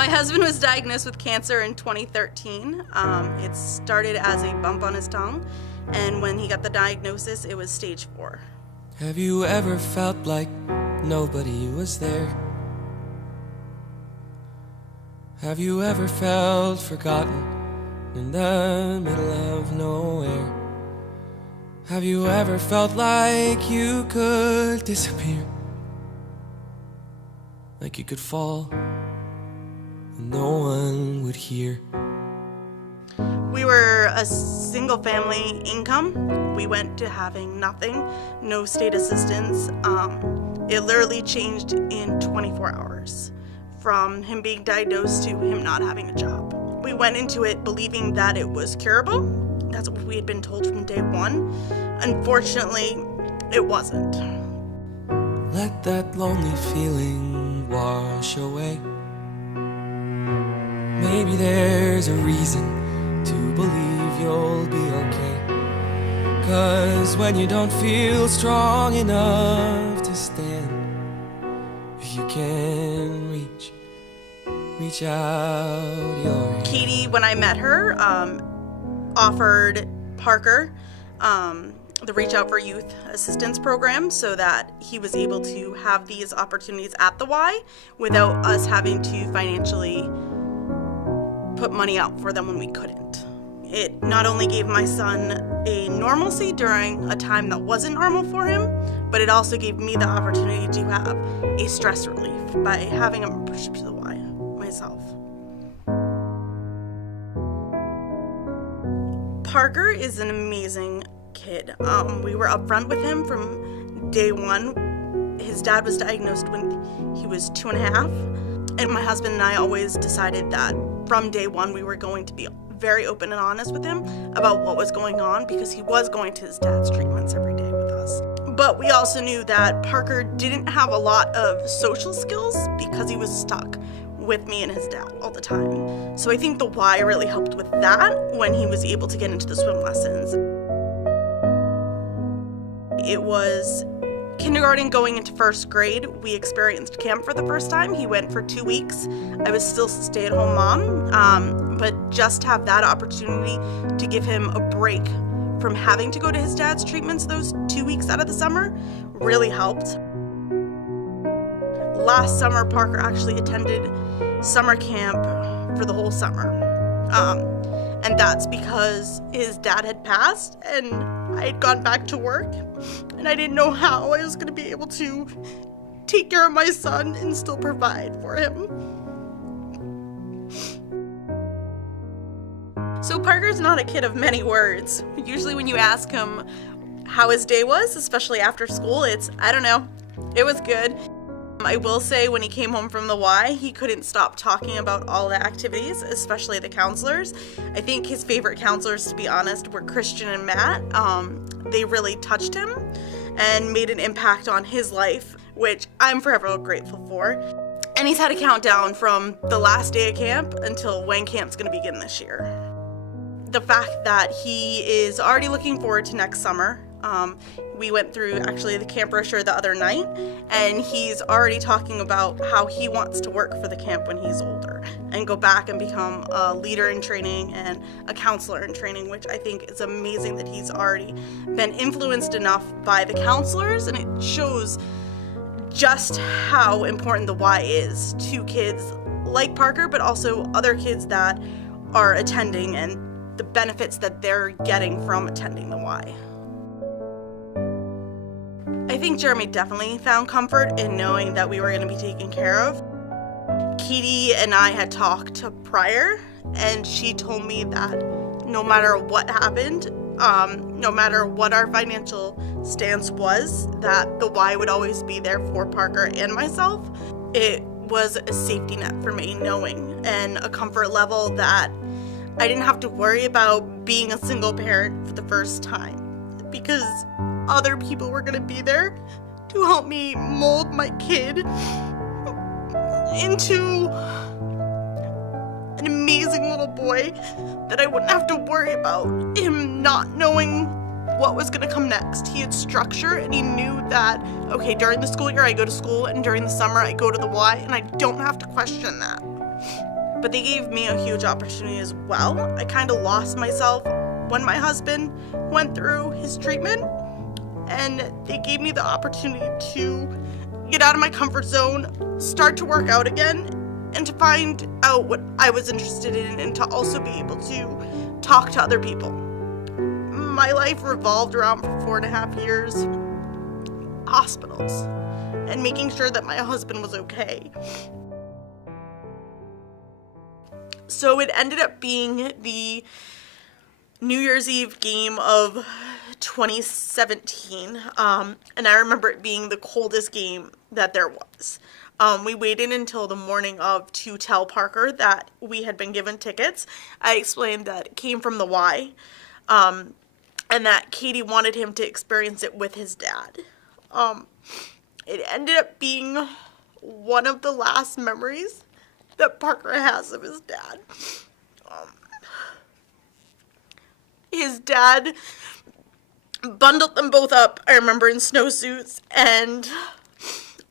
My husband was diagnosed with cancer in 2013. It started as a bump on his tongue, and when he got the diagnosis, it was stage 4. Have you ever felt like nobody was there? Have you ever felt forgotten in the middle of nowhere? Have you ever felt like you could disappear? Like you could fall and no one would hear? We were a single family income. We went to having nothing, no state assistance. It literally changed in 24 hours from him being diagnosed to him not having a job. We went into it believing that it was curable. That's what we had been told from day one. Unfortunately, it wasn't. Let that lonely feeling wash away. Maybe there's a reason to believe you'll be okay. 'Cause when you don't feel strong enough to stand, if you can reach out your hand. Katie, when I met her, offered Parker the Reach Out for Youth Assistance Program so that he was able to have these opportunities at the Y without us having to financially put money out for them when we couldn't. It not only gave my son a normalcy during a time that wasn't normal for him, but it also gave me the opportunity to have a stress relief by having a membership to the Y myself. Parker is an amazing kid. We were upfront with him from day one. His dad was diagnosed when he was 2.5, and my husband and I always decided that from day one we were going to be very open and honest with him about what was going on, because he was going to his dad's treatments every day with us. But we also knew that Parker didn't have a lot of social skills because he was stuck with me and his dad all the time. So I think the Y really helped with that when he was able to get into the swim lessons. It was kindergarten going into 1st grade. We experienced camp for the first time. He went for 2 weeks. I was still a stay-at-home mom, but just have that opportunity to give him a break from having to go to his dad's treatments those 2 weeks out of the summer really helped. Last summer, Parker actually attended summer camp for the whole summer. And that's because his dad had passed and I had gone back to work, and I didn't know how I was going to be able to take care of my son and still provide for him. So Parker's not a kid of many words. Usually when you ask him how his day was, especially after school, it's, I don't know, it was good. I will say when he came home from the Y, he couldn't stop talking about all the activities, especially the counselors. I think his favorite counselors, to be honest, were Christian and Matt. They really touched him and made an impact on his life, which I'm forever grateful for. And he's had a countdown from the last day of camp until when camp's going to begin this year. The fact that he is already looking forward to next summer. We went through actually the camp brochure the other night, and he's already talking about how he wants to work for the camp when he's older and go back and become a leader in training and a counselor in training, which I think is amazing that he's already been influenced enough by the counselors, and it shows just how important the Y is to kids like Parker, but also other kids that are attending and the benefits that they're getting from attending the Y. I think Jeremy definitely found comfort in knowing that we were going to be taken care of. Katie and I had talked prior, and she told me that no matter what happened, no matter what our financial stance was, that the Y would always be there for Parker and myself. It was a safety net for me knowing, and a comfort level that I didn't have to worry about being a single parent for the first time, because other people were going to be there to help me mold my kid into an amazing little boy that I wouldn't have to worry about him not knowing what was going to come next. He had structure, and he knew that, okay, during the school year I go to school, and during the summer I go to the Y, and I don't have to question that. but they gave me a huge opportunity as well. I kind of lost myself when my husband went through his treatment, and they gave me the opportunity to get out of my comfort zone, start to work out again, and to find out what I was interested in, and to also be able to talk to other people. My life revolved around, for 4.5 years, hospitals and making sure that my husband was okay. So it ended up being the New Year's Eve game of 2017, and I remember it being the coldest game that there was. We waited until the morning of to tell Parker that we had been given tickets. I explained that it came from the Y, and that Katie wanted him to experience it with his dad. It ended up being one of the last memories that Parker has of his dad. His dad bundled them both up, I remember, in snowsuits and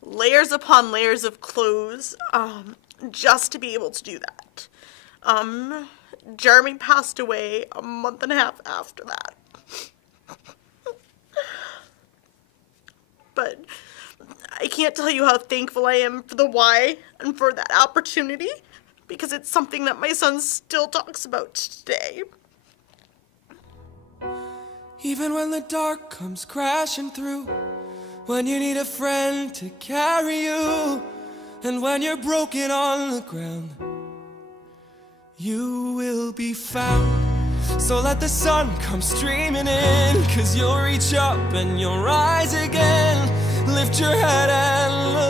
layers upon layers of clothes, just to be able to do that. Jeremy passed away a month and a half after that. But I can't tell you how thankful I am for the Y and for that opportunity, because it's something that my son still talks about today. Even when the dark comes crashing through, when you need a friend to carry you, and when you're broken on the ground, you will be found. So let the sun come streaming in, 'cause you'll reach up and you'll rise again. Lift your head and look